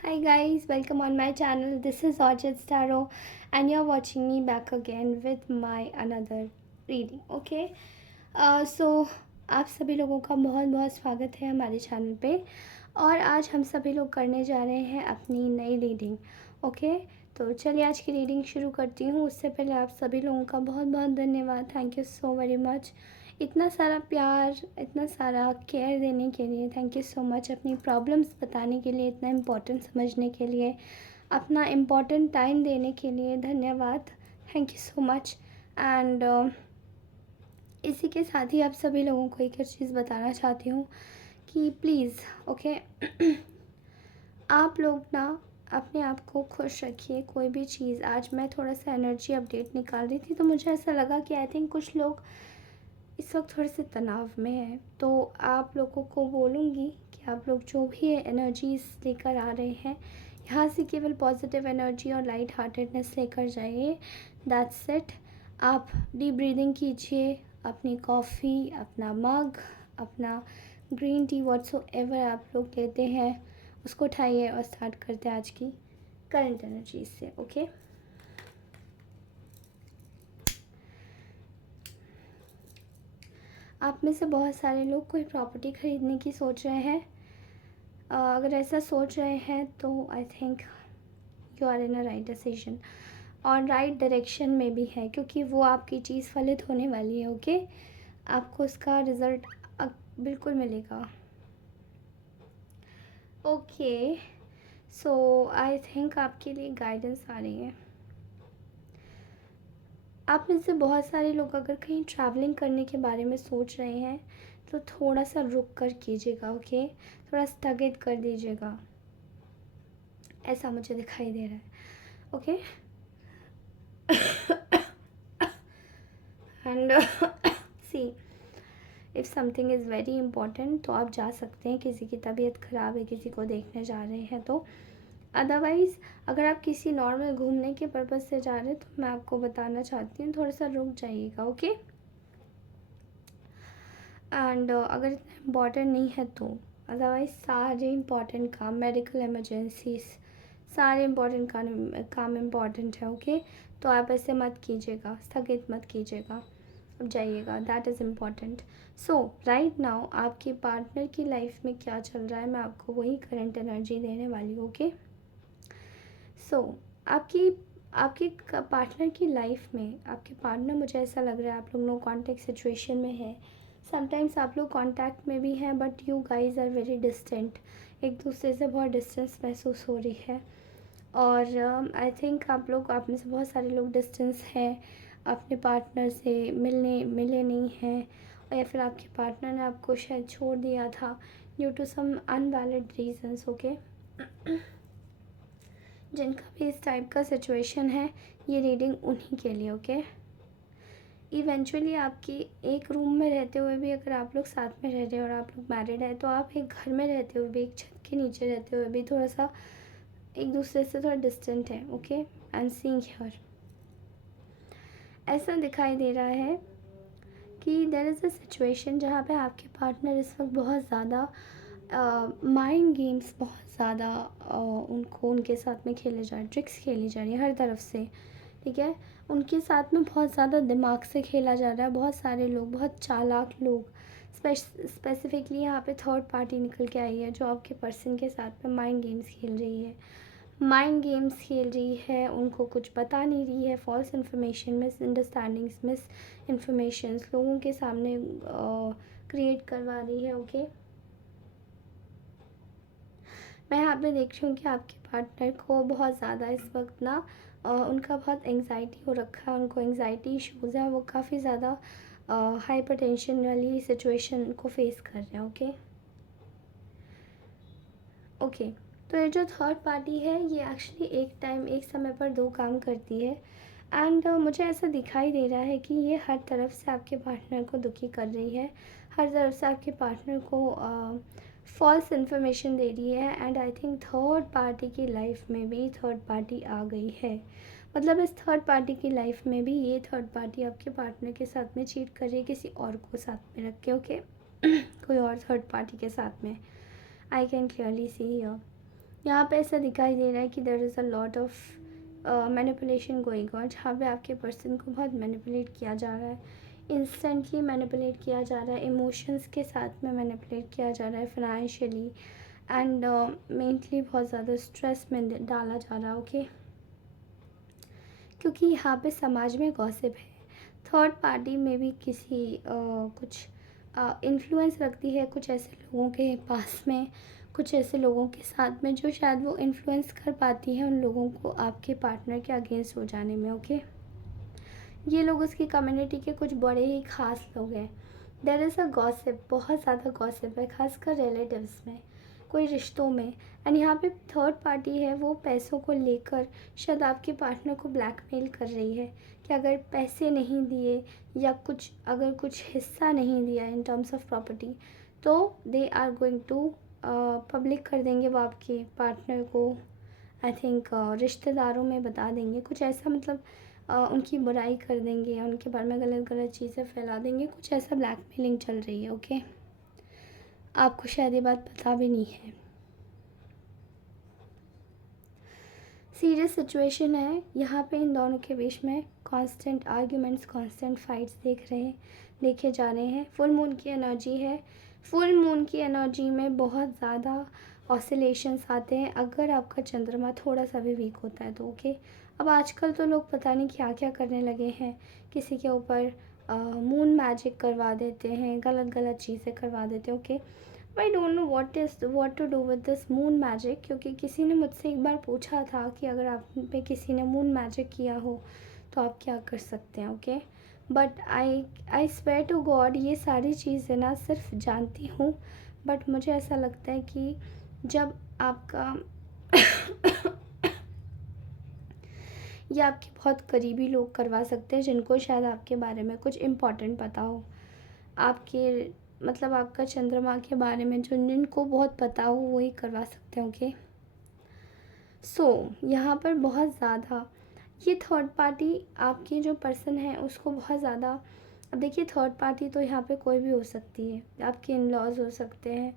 Hi guys, welcome on my channel. This is Ajit Staro and you're watching me back again with my another reading. Okay? So आप सभी लोगों का बहुत बहुत स्वागत है हमारे चैनल पे। और आज हम सभी लोग करने जा रहे हैं अपनी नई रीडिंग। ओके, तो चलिए आज की रीडिंग शुरू करती हूँ। उससे पहले आप सभी लोगों का बहुत बहुत धन्यवाद। Thank you so very much. इतना सारा प्यार, इतना सारा केयर देने के लिए थैंक यू सो मच। अपनी प्रॉब्लम्स बताने के लिए, इतना इम्पोर्टेंट समझने के लिए, अपना इम्पोर्टेंट टाइम देने के लिए धन्यवाद। Thank you so much. And इसी के साथ ही आप सभी लोगों को एक चीज़ बताना चाहती हूँ कि प्लीज़ ओके आप लोग ना अपने आप को खुश रखिए। कोई भी चीज़, आज मैं थोड़ा सा एनर्जी अपडेट निकाल रही थी तो मुझे ऐसा लगा कि आई थिंक कुछ लोग इस वक्त थोड़े से तनाव में है। तो आप लोगों को बोलूँगी कि आप लोग जो भी एनर्जीज लेकर आ रहे हैं, यहाँ से केवल पॉजिटिव एनर्जी और लाइट हार्टेडनेस लेकर जाइए। That's it. आप डीप ब्रीदिंग कीजिए, अपनी कॉफ़ी, अपना मग, अपना ग्रीन टी, व्हाट्सोएवर आप लोग लेते हैं उसको उठाइए और स्टार्ट करते हैं आज की करंट एनर्जीज से। ओके, आप में से बहुत सारे लोग कोई प्रॉपर्टी ख़रीदने की सोच रहे हैं। अगर ऐसा सोच रहे हैं तो I think you are in a right decision और राइट डायरेक्शन में भी है, क्योंकि वो आपकी चीज़ फलित होने वाली है। ओके, आपको उसका रिज़ल्ट बिल्कुल मिलेगा। ओके, सो आई थिंक आपके लिए गाइडेंस आ रही है। आप में से बहुत सारे लोग अगर कहीं ट्रैवलिंग करने के बारे में सोच रहे हैं तो थोड़ा सा रुक कर कीजिएगा। ओके, थोड़ा स्थगित कर दीजिएगा, ऐसा मुझे दिखाई दे रहा है। Okay, and C if something is very important तो आप जा सकते हैं। किसी की तबीयत ख़राब है, किसी को देखने जा रहे हैं तो। अदरवाइज़ अगर आप किसी नॉर्मल घूमने के पर्पज़ से जा रहे हैं तो मैं आपको बताना चाहती हूँ थोड़ा सा रुक जाइएगा। ओके, एंड अगर इतना इम्पॉर्टेंट नहीं है तो अदरवाइज़ सारे इम्पॉर्टेंट काम, मेडिकल इमरजेंसीज, सारे इम्पॉर्टेंट काम इम्पॉर्टेंट है। ओके, तो आप ऐसे मत कीजिएगा, स्थगित मत कीजिएगा, अब जाइएगा। That is important. So right now आपके पार्टनर की लाइफ में क्या चल रहा है, मैं आपको वही करंट एनर्जी देने वाली हूँ। ओके, सो आपकी आपके पार्टनर की लाइफ में, आपके पार्टनर, मुझे ऐसा लग रहा है आप लोग नो कॉन्टेक्ट सिचुएशन में है। समटाइम्स आप लोग कांटेक्ट में भी हैं but you guys are very distant. एक दूसरे से बहुत डिस्टेंस महसूस हो रही है। और आई थिंक आप में से बहुत सारे लोग डिस्टेंस हैं, अपने पार्टनर से मिले नहीं हैं, और या फिर आपके पार्टनर ने आपको शायद छोड़ दिया था due to some invalid reasons. Okay, जिनका भी इस टाइप का सिचुएशन है, ये रीडिंग उन्हीं के लिए। ओके, इवेंचुअली आपकी एक रूम में रहते हुए भी, अगर आप लोग साथ में रह रहे हैं और आप लोग मैरिड हैं, तो आप एक घर में रहते हुए भी, एक छत के नीचे रहते हुए भी थोड़ा सा एक दूसरे से थोड़ा डिस्टेंट है। Okay, I am seeing here, ऐसा दिखाई दे रहा है कि देयर इज़ अ सिचुएशन जहाँ पे आपके पार्टनर इस वक्त बहुत ज़्यादा माइंड गेम्स, बहुत ज़्यादा उनको उनके साथ में खेले जा रहे, ट्रिक्स खेली जा रही है हर तरफ से। ठीक है, उनके साथ में बहुत ज़्यादा दिमाग से खेला जा रहा है। बहुत सारे लोग, बहुत चालाक लोग, स्पेसिफिकली यहाँ पे थर्ड पार्टी निकल के आई है जो आपके पर्सन के साथ में माइंड गेम्स खेल रही है। माइंड गेम्स खेल रही है, उनको कुछ बता नहीं रही है, false information, misunderstandings, misinformations लोगों के सामने क्रिएट करवा रही है। ओके, मैं यहाँ पे देख रही हूँ कि आपके पार्टनर को बहुत ज़्यादा इस वक्त ना उनका बहुत एंग्जाइटी हो रखा है, उनको एंग्जाइटी इश्यूज़ हैं, वो काफ़ी ज़्यादा हाइपर टेंशन वाली सिचुएशन को फेस कर रहे हैं। ओके, ओके, तो ये जो थर्ड पार्टी है ये एक्चुअली एक समय पर दो काम करती है। एंड मुझे ऐसा दिखाई दे रहा है कि ये हर तरफ से आपके पार्टनर को दुखी कर रही है, हर तरफ से आपके पार्टनर को फॉल्स इन्फॉर्मेशन दे रही है। And I think third party की लाइफ में भी थर्ड पार्टी आ गई है। मतलब इस थर्ड पार्टी की लाइफ में भी ये थर्ड पार्टी आपके पार्टनर के साथ में चीट कर रही है, किसी और को साथ में रख के। ओके, कोई और थर्ड पार्टी के साथ में, I can clearly see here. यहाँ पे ऐसा दिखाई दे रहा है कि there is a lot of manipulation going on, जहाँ पे आपके पर्सन को बहुत मैनिपुलेट किया जा रहा है, इंस्टेंटली मैनिपुलेट किया जा रहा है, इमोशंस के साथ में मैनिपुलेट किया जा रहा है, फाइनेंशियली एंड मेंटली बहुत ज़्यादा स्ट्रेस में डाला जा रहा है। ओके, क्योंकि यहाँ पे समाज में गॉसिप है, थर्ड पार्टी में भी किसी कुछ इन्फ्लुएंस रखती है कुछ ऐसे लोगों के पास में, कुछ ऐसे लोगों के साथ में जो शायद वो इन्फ्लुएंस कर पाती है उन लोगों को आपके पार्टनर के अगेंस्ट हो जाने में। ओके, ये लोग उसकी कम्युनिटी के कुछ बड़े ही ख़ास लोग हैं। देयर इज़ अ गॉसिप, बहुत ज़्यादा गॉसिप है, खासकर रिलेटिव्स में, कोई रिश्तों में। एंड यहाँ पे थर्ड पार्टी है, वो पैसों को लेकर शायद आपके पार्टनर को ब्लैकमेल कर रही है कि अगर पैसे नहीं दिए या कुछ अगर कुछ हिस्सा नहीं दिया इन टर्म्स ऑफ प्रॉपर्टी, तो they are going to public कर देंगे वो आपके पार्टनर को। आई थिंक रिश्तेदारों में बता देंगे कुछ ऐसा, मतलब उनकी बुराई कर देंगे या उनके बारे में गलत गलत चीज़ें फैला देंगे, कुछ ऐसा ब्लैकमेलिंग चल रही है। ओके, आपको शायद ये बात पता भी नहीं है। सीरियस सिचुएशन है यहाँ पे, इन दोनों के बीच में कांस्टेंट आर्ग्यूमेंट्स, कांस्टेंट फाइट्स देखे जा रहे हैं। फुल मून की एनर्जी है, फुल मून की एनर्जी में बहुत ज़्यादा ऑसिलेशंस आते हैं अगर आपका चंद्रमा थोड़ा सा भी वीक होता है तो। ओके, अब आजकल तो लोग पता नहीं क्या क्या करने लगे हैं, किसी के ऊपर मून मैजिक करवा देते हैं, गलत गलत चीज़ें करवा देते हैं। Okay, I don't know what to do with this moon magic, क्योंकि किसी ने मुझसे एक बार पूछा था कि अगर आप पे किसी ने मून मैजिक किया हो तो आप क्या कर सकते हैं। Okay, but I swear to god ये सारी चीज़ें ना सिर्फ जानती हूँ, बट मुझे ऐसा लगता है कि जब आपका ये आपके बहुत करीबी लोग करवा सकते हैं जिनको शायद आपके बारे में कुछ इम्पोर्टेंट पता हो, आपके मतलब आपका चंद्रमा के बारे में जो जिनको बहुत पता हो वही करवा सकते हैं। ओके, सो यहाँ पर बहुत ज़्यादा ये थर्ड पार्टी, आपकी जो पर्सन है उसको बहुत ज़्यादा, अब देखिए थर्ड पार्टी तो यहाँ पे कोई भी हो सकती है, आपके इन लॉज हो सकते हैं,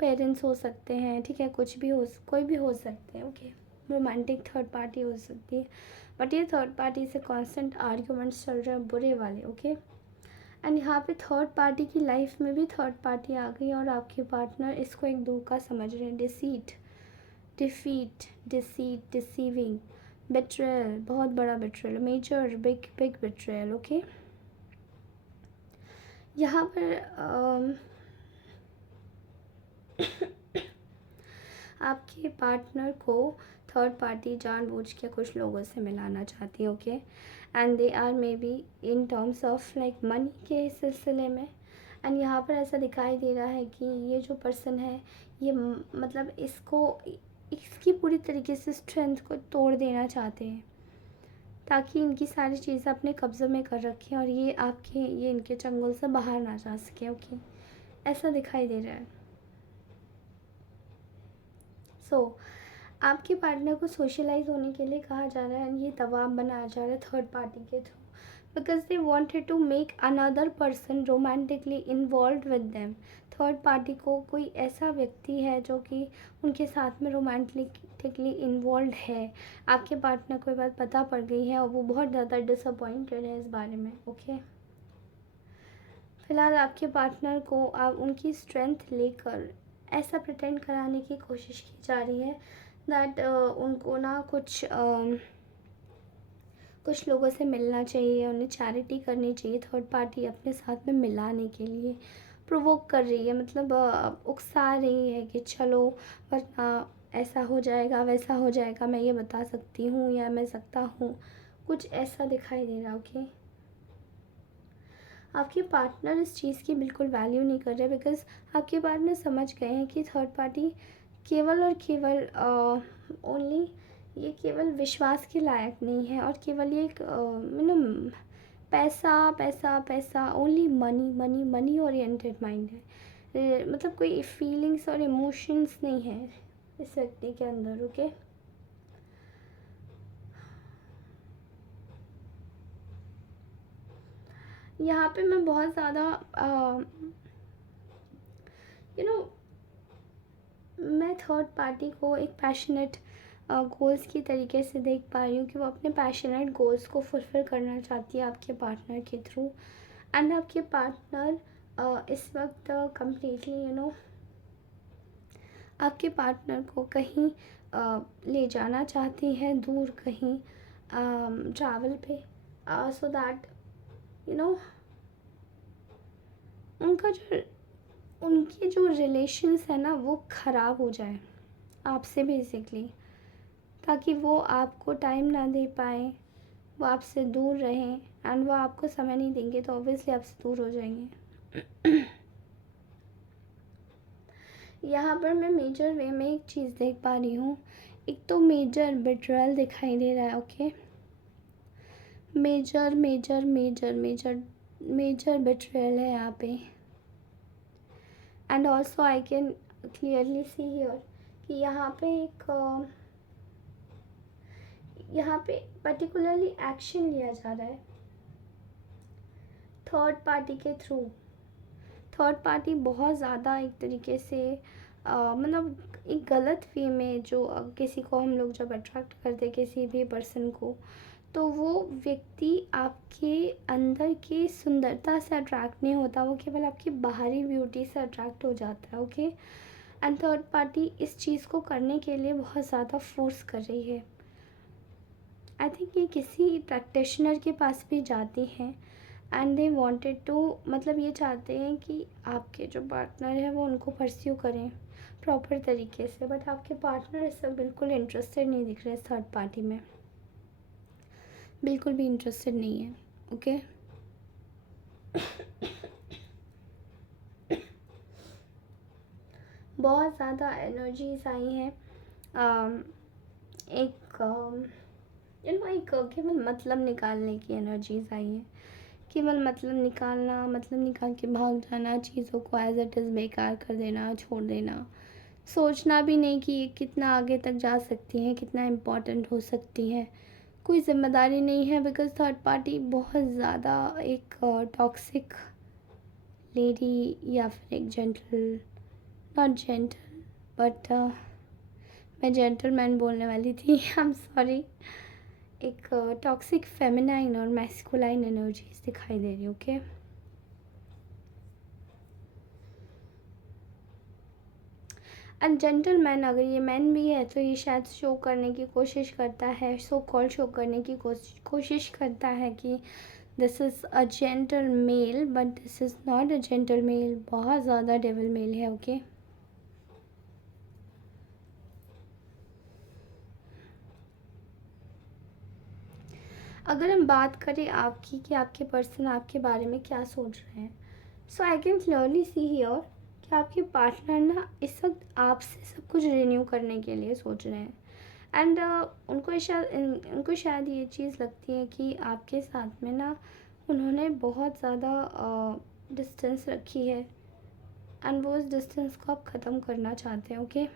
पेरेंट्स हो सकते हैं, ठीक है, कुछ भी हो, कोई भी हो सकते हैं। ओके, रोमांटिक थर्ड पार्टी हो सकती है, बट ये थर्ड पार्टी से कांस्टेंट आर्ग्यूमेंट्स चल रहे हैं बुरे वाले। ओके, एंड यहाँ पे थर्ड पार्टी की लाइफ में भी थर्ड पार्टी आ गई और आपके पार्टनर इसको एक धोखा समझ रहे हैं, डिसीट, डिसीट, डिसीविंग, बेट्रेयल, बहुत बड़ा बेट्रेयल, मेजर बिग बिग बेट्रेयल। ओके, यहाँ पर आपके पार्टनर को थर्ड पार्टी जानबूझ के कुछ लोगों से मिलाना चाहती है। Okay, and they are maybe in terms of like money के सिलसिले में। एंड यहाँ पर ऐसा दिखाई दे रहा है कि ये जो पर्सन है ये मतलब इसकी पूरी तरीके से स्ट्रेंथ को तोड़ देना चाहते हैं ताकि इनकी सारी चीज़ें अपने कब्ज़े में कर रखें और ये इनके चंगुल से बाहर ना जा सके। ओके, ऐसा दिखाई दे रहा है। सो आपके पार्टनर को सोशलाइज होने के लिए कहा जा रहा है, ये दबाव बनाया जा रहा है थर्ड पार्टी के through, because they wanted to make another person romantically involve with them. Third party को कोई ऐसा व्यक्ति है जो कि उनके साथ में रोमांटिकली इन्वॉल्व है, आपके पार्टनर को ये बात पता पड़ गई है और वो बहुत ज़्यादा डिसअपॉइंटेड है इस बारे में। ओके, फिलहाल आपके पार्टनर को आप उनकी स्ट्रेंथ लेकर ऐसा प्रिटेंड कराने की कोशिश की जा रही है दैट उनको ना कुछ लोगों से मिलना चाहिए, उन्हें चैरिटी करनी चाहिए, थर्ड पार्टी अपने साथ में मिलाने के लिए प्रोवोक कर रही है, मतलब उकसा रही है कि चलो वरना ऐसा हो जाएगा वैसा हो जाएगा, मैं ये बता सकती हूँ या मैं सकता हूँ, कुछ ऐसा दिखाई दे रहा। ओके, आपके पार्टनर इस चीज़ की बिल्कुल वैल्यू नहीं कर रहे, बिकॉज आपके पार्टनर समझ गए हैं कि थर्ड पार्टी केवल और केवल ओनली ये केवल विश्वास के लायक नहीं है और केवल ये एक पैसा पैसा पैसा, only money money money oriented mind है, मतलब कोई फीलिंग्स और इमोशंस नहीं है इस व्यक्ति के अंदर। ओके, यहाँ पे मैं बहुत ज़्यादा यू नो मैं थर्ड पार्टी को एक पैशनेट गोल्स की तरीके से देख पा रही हूँ कि वो अपने पैशनेट गोल्स को फुलफ़िल करना चाहती है आपके पार्टनर के थ्रू। एंड आपके पार्टनर इस वक्त कम्प्लीटली आपके पार्टनर को कहीं ले जाना चाहती है दूर कहीं ट्रैवल पे, सो दैट यू नो उनका जो उनके जो रिलेशंस है ना वो ख़राब हो जाए आपसे बेसिकली, ताकि वो आपको टाइम ना दे पाए, वो आपसे दूर रहें एंड वो आपको समय नहीं देंगे तो ऑब्वियसली आपसे दूर हो जाएंगे। यहाँ पर मैं मेजर वे में एक चीज़ देख पा रही हूँ। एक तो मेजर बिट्रेयल दिखाई दे रहा है, okay. Major major major major major betrayal है यहाँ पे। And also I can clearly see here कि यहाँ पे पर्टिकुलरली एक्शन लिया जा रहा है थर्ड पार्टी के थ्रू। थर्ड पार्टी बहुत ज़्यादा एक तरीके से मतलब एक गलत वे में, जो किसी को हम लोग जब अट्रैक्ट करते किसी भी पर्सन को, तो वो व्यक्ति आपके अंदर की सुंदरता से अट्रैक्ट नहीं होता, वो केवल आपकी बाहरी ब्यूटी से अट्रैक्ट हो जाता है, ओके। एंड थर्ड पार्टी इस चीज़ को करने के लिए बहुत ज़्यादा फोर्स कर रही है। आई थिंक ये किसी प्रैक्टिशनर के पास भी जाती हैं एंड दे वांटेड टू, मतलब ये चाहते हैं कि आपके जो पार्टनर है वो उनको परस्यू करें प्रॉपर तरीके से, बट आपके पार्टनर इस सब बिल्कुल इंटरेस्टेड नहीं दिख रहे हैं थर्ड पार्टी में, बिल्कुल भी इंटरेस्टेड नहीं है, ओके। बहुत ज़्यादा एनर्जीज आई हैं, एक एक केवल मतलब निकालने की एनर्जीज आई हैं, केवल मतलब निकालना, मतलब निकाल के भाग जाना, चीज़ों को एज इट इज़ बेकार कर देना, छोड़ देना, सोचना भी नहीं कि ये कितना आगे तक जा सकती हैं, कितना इम्पोर्टेंट हो सकती हैं, कोई ज़िम्मेदारी नहीं है। बिकॉज थर्ड पार्टी बहुत ज़्यादा एक टॉक्सिक लेडी या फिर एक जेंटल, नॉट जेंटल बट मैं जेंटलमैन बोलने वाली थी, आई एम सॉरी, एक टॉक्सिक फेमिनाइन और मैस्कुलाइन एनर्जीज दिखाई दे रही, ओके। एंड जेंटलमैन अगर ये मैन भी है तो ये शायद शो करने की कोशिश करता है, सो कॉल शो करने की कोशिश करता है कि this is a gentleman, but this is not a gentleman, बहुत ज़्यादा डेविल मेल है, ओके। अगर हम बात करें आपकी कि आपके पर्सन आपके बारे में क्या सोच रहे हैं, so I can clearly see here कि आपके पार्टनर ना इस वक्त आपसे सब कुछ रिन्यू करने के लिए सोच रहे हैं। एंड उनको शायद ये चीज़ लगती है कि आपके साथ में ना उन्होंने बहुत ज़्यादा डिस्टेंस रखी है एंड वो उस डिस्टेंस को आप ख़त्म करना चाहते हैं, ओके।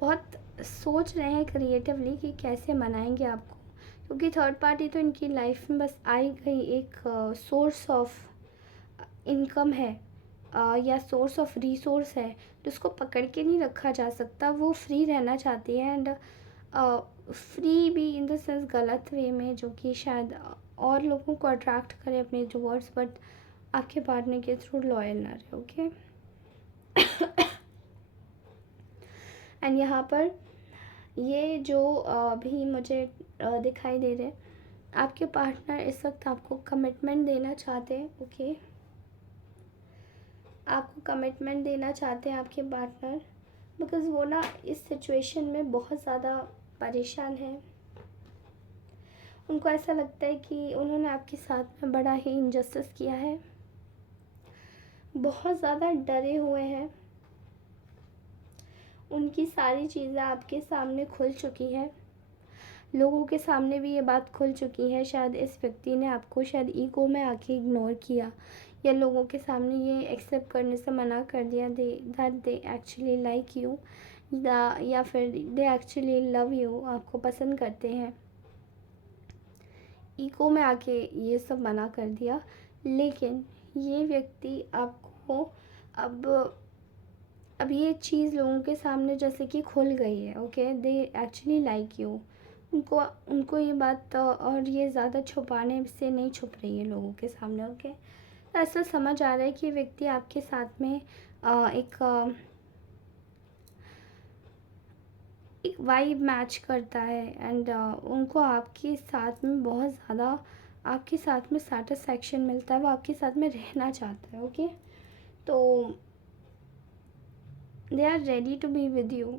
बहुत सोच रहे हैं क्रिएटिवली कि कैसे मनाएंगे आपको, क्योंकि थर्ड पार्टी तो इनकी लाइफ में बस आई गई एक सोर्स ऑफ इनकम है, या सोर्स ऑफ रिसोर्स है जिसको पकड़ के नहीं रखा जा सकता। वो फ्री रहना चाहती है एंड फ्री भी इन द सेंस गलत वे में, जो कि शायद और लोगों को अट्रैक्ट करे अपने टूवर्ड्स, बट आपके पार्टनर के थ्रू लॉयल ना रहे, ओके। एंड यहाँ पर ये जो भी मुझे दिखाई दे रहे, आपके पार्टनर इस वक्त आपको कमिटमेंट देना चाहते हैं, ओके। आपको कमिटमेंट देना चाहते हैं आपके पार्टनर, बिकॉज़ वो ना इस सिचुएशन में बहुत ज़्यादा परेशान है। उनको ऐसा लगता है कि उन्होंने आपके साथ में बड़ा ही इनजस्टिस किया है, बहुत ज़्यादा डरे हुए हैं, उनकी सारी चीज़ें आपके सामने खुल चुकी है, लोगों के सामने भी ये बात खुल चुकी है। शायद इस व्यक्ति ने आपको शायद ईगो में आके इग्नोर किया, या लोगों के सामने ये एक्सेप्ट करने से मना कर दिया that they actually like you, या फिर दे एक्चुअली लव यू, आपको पसंद करते हैं। ईगो में आके ये सब मना कर दिया, लेकिन ये व्यक्ति आपको अब अब ये चीज़ लोगों के सामने जैसे कि खुल गई है, okay, they actually like you. उनको उनको ये बात और ये ज़्यादा छुपाने से नहीं छुप रही है लोगों के सामने, ओके। तो ऐसा समझ आ रहा है कि व्यक्ति आपके साथ में एक वाइब मैच करता है, एंड उनको आपके साथ में बहुत ज़्यादा आपके साथ में सेटिस्फैक्शन मिलता है, वो आपके साथ में रहना चाहता है, ओके। तो they are ready to be with you,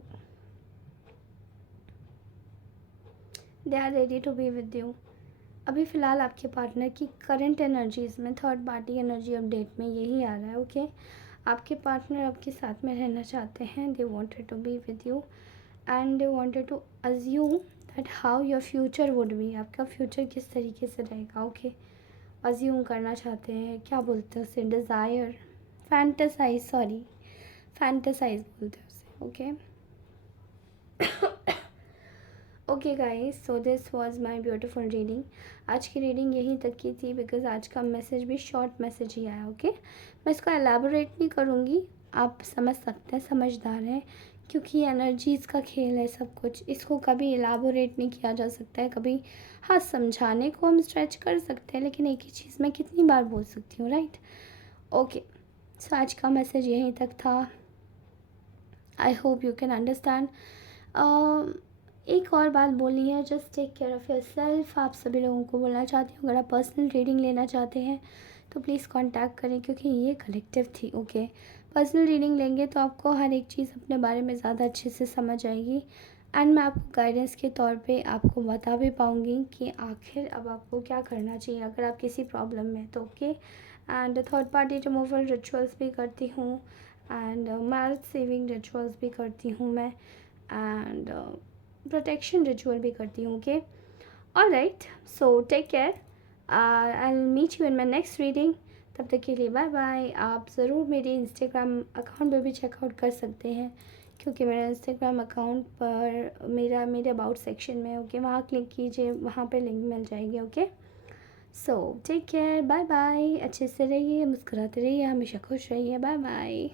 they are ready to be with you. अभी फ़िलहाल आपके पार्टनर की करंट एनर्जीज़ में, थर्ड पार्टी एनर्जी अपडेट में यही आ रहा है, ओके। आपके पार्टनर आपके साथ में रहना चाहते हैं, they wanted to be with you and they wanted to assume that how your future would be, आपका फ्यूचर किस तरीके से रहेगा, ओके। अज्यूम करना चाहते हैं, क्या बोलते हैं उसे, डिज़ायर, फैंटेसाइज, सॉरी, फैंटेसाइज बोलते हैं उसे, okay. Okay guys, so this was my beautiful reading. आज की रीडिंग यहीं तक की थी, बिकॉज आज का मैसेज भी शॉर्ट मैसेज ही आया, ओके। मैं इसको एलैबोरेट नहीं करूँगी, आप समझ सकते हैं, समझदार हैं, क्योंकि एनर्जीज़ का खेल है सब कुछ, इसको कभी एलैबोरेट नहीं किया जा सकता है कभी। हाँ, समझाने को हम स्ट्रेच कर सकते हैं, लेकिन एक ही चीज़ मैं कितनी बार बोल सकती हूँ, राइट। ओके, सो आज का मैसेज यहीं तक था। I hope you can understand. एक और बात बोलनी है, just take care of yourself. आप सभी लोगों को बोलना चाहती हूँ, अगर आप पर्सनल रीडिंग लेना चाहते हैं तो प्लीज़ कांटेक्ट करें, क्योंकि ये कलेक्टिव थी, ओके। पर्सनल रीडिंग लेंगे तो आपको हर एक चीज़ अपने बारे में ज़्यादा अच्छे से समझ आएगी, एंड मैं आपको गाइडेंस के तौर पे आपको बता भी पाऊँगी कि आखिर अब आपको क्या करना चाहिए अगर आप किसी प्रॉब्लम में, तो okay. And third party removal rituals भी करती हूँ, एंड मैरिज सेविंग रिचुअल्स भी करती हूँ मैं, एंड प्रोटेक्शन रिचुअल भी करती हूँ, okay. Alright, so take care, I will meet you in my next reading. तब तक के लिए बाय बाय। आप ज़रूर मेरे इंस्टाग्राम अकाउंट पर भी चेकआउट कर सकते हैं, क्योंकि मेरा इंस्टाग्राम अकाउंट पर मेरे अबाउट सेक्शन में, ओके, वहाँ क्लिक कीजिए, वहाँ पे लिंक मिल जाएगी, okay. So take care, bye bye. अच्छे से रहिए, मुस्कुराते रहिए, हमेशा खुश रहिए, बाय बाय।